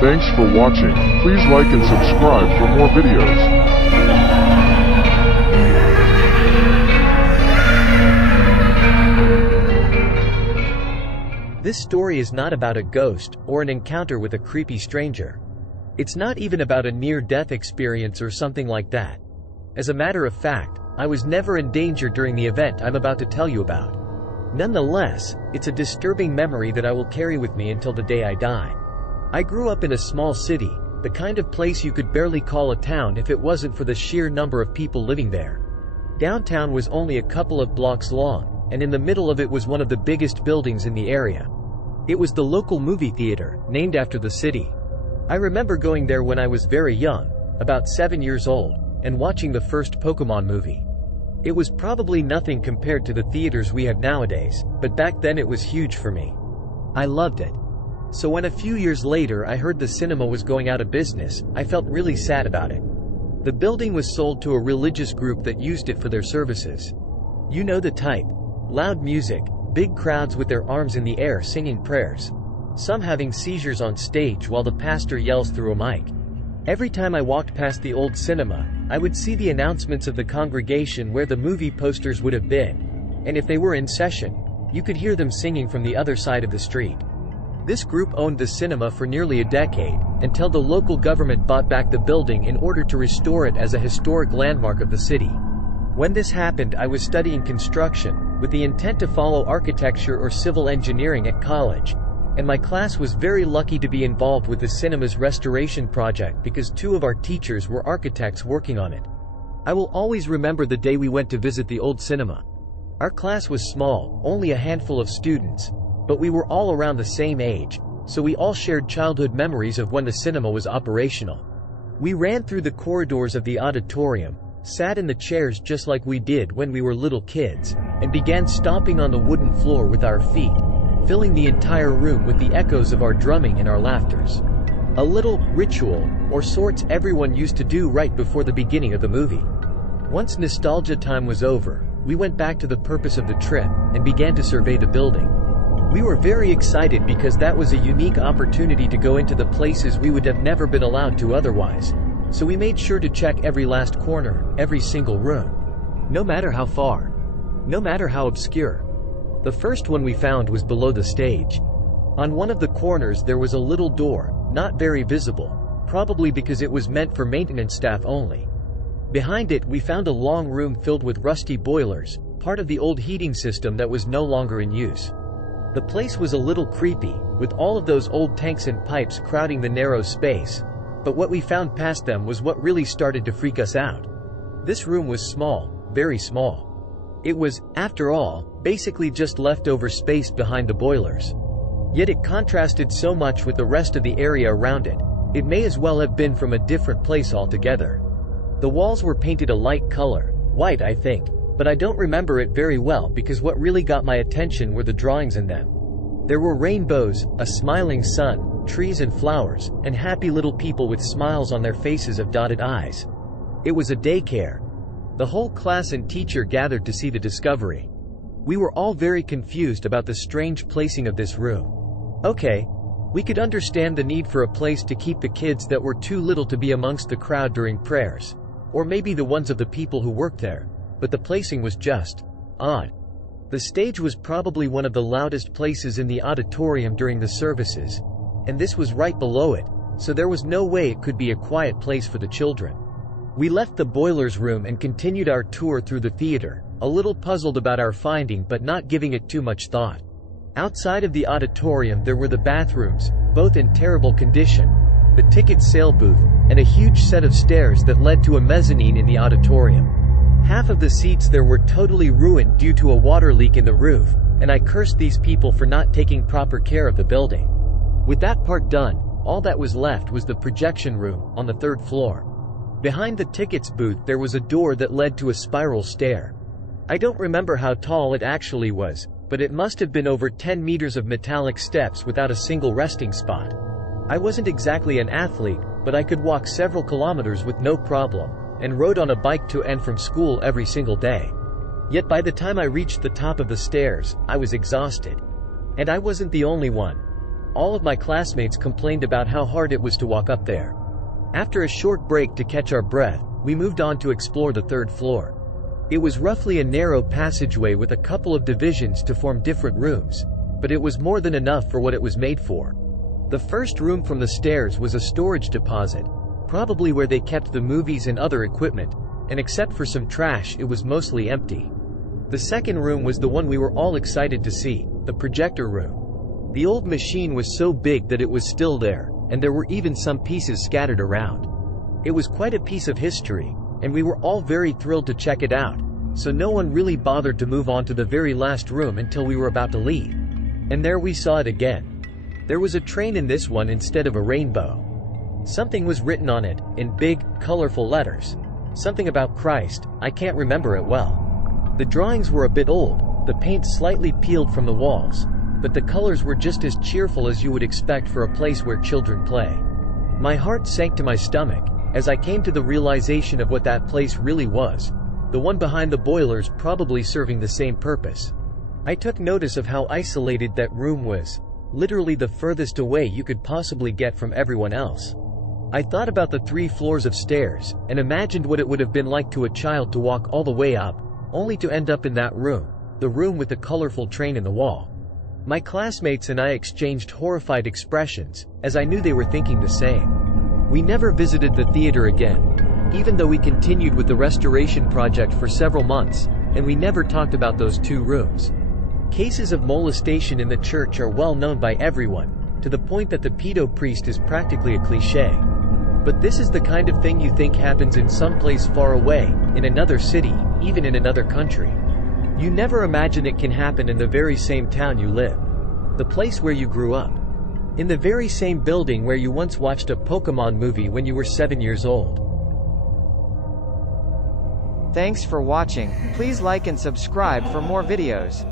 Thanks for watching. Please like and subscribe for more videos. This story is not about a ghost or an encounter with a creepy stranger. It's not even about a near-death experience or something like that. As a matter of fact, I was never in danger during the event I'm about to tell you about. Nonetheless, it's a disturbing memory that I will carry with me until the day I die. I grew up in a small city, the kind of place you could barely call a town if it wasn't for the sheer number of people living there. Downtown was only a couple of blocks long, and in the middle of it was one of the biggest buildings in the area. It was the local movie theater, named after the city. I remember going there when I was very young, about 7 years old, and watching the first Pokemon movie. It was probably nothing compared to the theaters we have nowadays, but back then it was huge for me. I loved it. So when a few years later I heard the cinema was going out of business, I felt really sad about it. The building was sold to a religious group that used it for their services. You know the type. Loud music, big crowds with their arms in the air singing prayers. Some having seizures on stage while the pastor yells through a mic. Every time I walked past the old cinema, I would see the announcements of the congregation where the movie posters would have been. And if they were in session, you could hear them singing from the other side of the street. This group owned the cinema for nearly a decade, until the local government bought back the building in order to restore it as a historic landmark of the city. When this happened, I was studying construction, with the intent to follow architecture or civil engineering at college, and my class was very lucky to be involved with the cinema's restoration project because 2 of our teachers were architects working on it. I will always remember the day we went to visit the old cinema. Our class was small, only a handful of students, but we were all around the same age, so we all shared childhood memories of when the cinema was operational. We ran through the corridors of the auditorium, sat in the chairs just like we did when we were little kids, and began stomping on the wooden floor with our feet, filling the entire room with the echoes of our drumming and our laughters. A little ritual, or sorts everyone used to do right before the beginning of the movie. Once nostalgia time was over, we went back to the purpose of the trip, and began to survey the building. We were very excited because that was a unique opportunity to go into the places we would have never been allowed to otherwise. So we made sure to check every last corner, every single room. No matter how far. No matter how obscure. The first one we found was below the stage. On one of the corners there was a little door, not very visible, probably because it was meant for maintenance staff only. Behind it we found a long room filled with rusty boilers, part of the old heating system that was no longer in use. The place was a little creepy, with all of those old tanks and pipes crowding the narrow space, but what we found past them was what really started to freak us out. This room was small, very small. It was, after all, basically just leftover space behind the boilers. Yet it contrasted so much with the rest of the area around it, it may as well have been from a different place altogether. The walls were painted a light color, white I think, but I don't remember it very well because what really got my attention were the drawings in them. There were rainbows, a smiling sun, trees and flowers, and happy little people with smiles on their faces of dotted eyes. It was a daycare. The whole class and teacher gathered to see the discovery. We were all very confused about the strange placing of this room. Okay, we could understand the need for a place to keep the kids that were too little to be amongst the crowd during prayers, or maybe the ones of the people who worked there. But the placing was just odd. The stage was probably one of the loudest places in the auditorium during the services, and this was right below it, so there was no way it could be a quiet place for the children. We left the boilers room and continued our tour through the theater, a little puzzled about our finding but not giving it too much thought. Outside of the auditorium there were the bathrooms, both in terrible condition, the ticket sale booth, and a huge set of stairs that led to a mezzanine in the auditorium. Half of the seats there were totally ruined due to a water leak in the roof, and I cursed these people for not taking proper care of the building. With that part done, all that was left was the projection room, on the 3rd floor. Behind the tickets booth there was a door that led to a spiral stair. I don't remember how tall it actually was, but it must have been over 10 meters of metallic steps without a single resting spot. I wasn't exactly an athlete, but I could walk several kilometers with no problem, and rode on a bike to and from school every single day. Yet by the time I reached the top of the stairs, I was exhausted. And I wasn't the only one. All of my classmates complained about how hard it was to walk up there. After a short break to catch our breath, we moved on to explore the third floor. It was roughly a narrow passageway with a couple of divisions to form different rooms, but it was more than enough for what it was made for. The first room from the stairs was a storage deposit, probably where they kept the movies and other equipment, and except for some trash, it was mostly empty. The second room was the one we were all excited to see, the projector room. The old machine was so big that it was still there, and there were even some pieces scattered around. It was quite a piece of history, and we were all very thrilled to check it out, so no one really bothered to move on to the very last room until we were about to leave. And there we saw it again. There was a train in this one instead of a rainbow. Something was written on it, in big, colorful letters. Something about Christ, I can't remember it well. The drawings were a bit old, the paint slightly peeled from the walls, but the colors were just as cheerful as you would expect for a place where children play. My heart sank to my stomach, as I came to the realization of what that place really was, the one behind the boilers probably serving the same purpose. I took notice of how isolated that room was, literally the furthest away you could possibly get from everyone else. I thought about the 3 floors of stairs, and imagined what it would have been like to a child to walk all the way up, only to end up in that room, the room with the colorful train in the wall. My classmates and I exchanged horrified expressions, as I knew they were thinking the same. We never visited the theater again, even though we continued with the restoration project for several months, and we never talked about those 2 rooms. Cases of molestation in the church are well known by everyone, to the point that the pedo priest is practically a cliché. But this is the kind of thing you think happens in some place far away, in another city, even in another country. You never imagine it can happen in the very same town you live. The place where you grew up. In the very same building where you once watched a Pokemon movie when you were 7 years old. Thanks for watching. Please like and subscribe for more videos.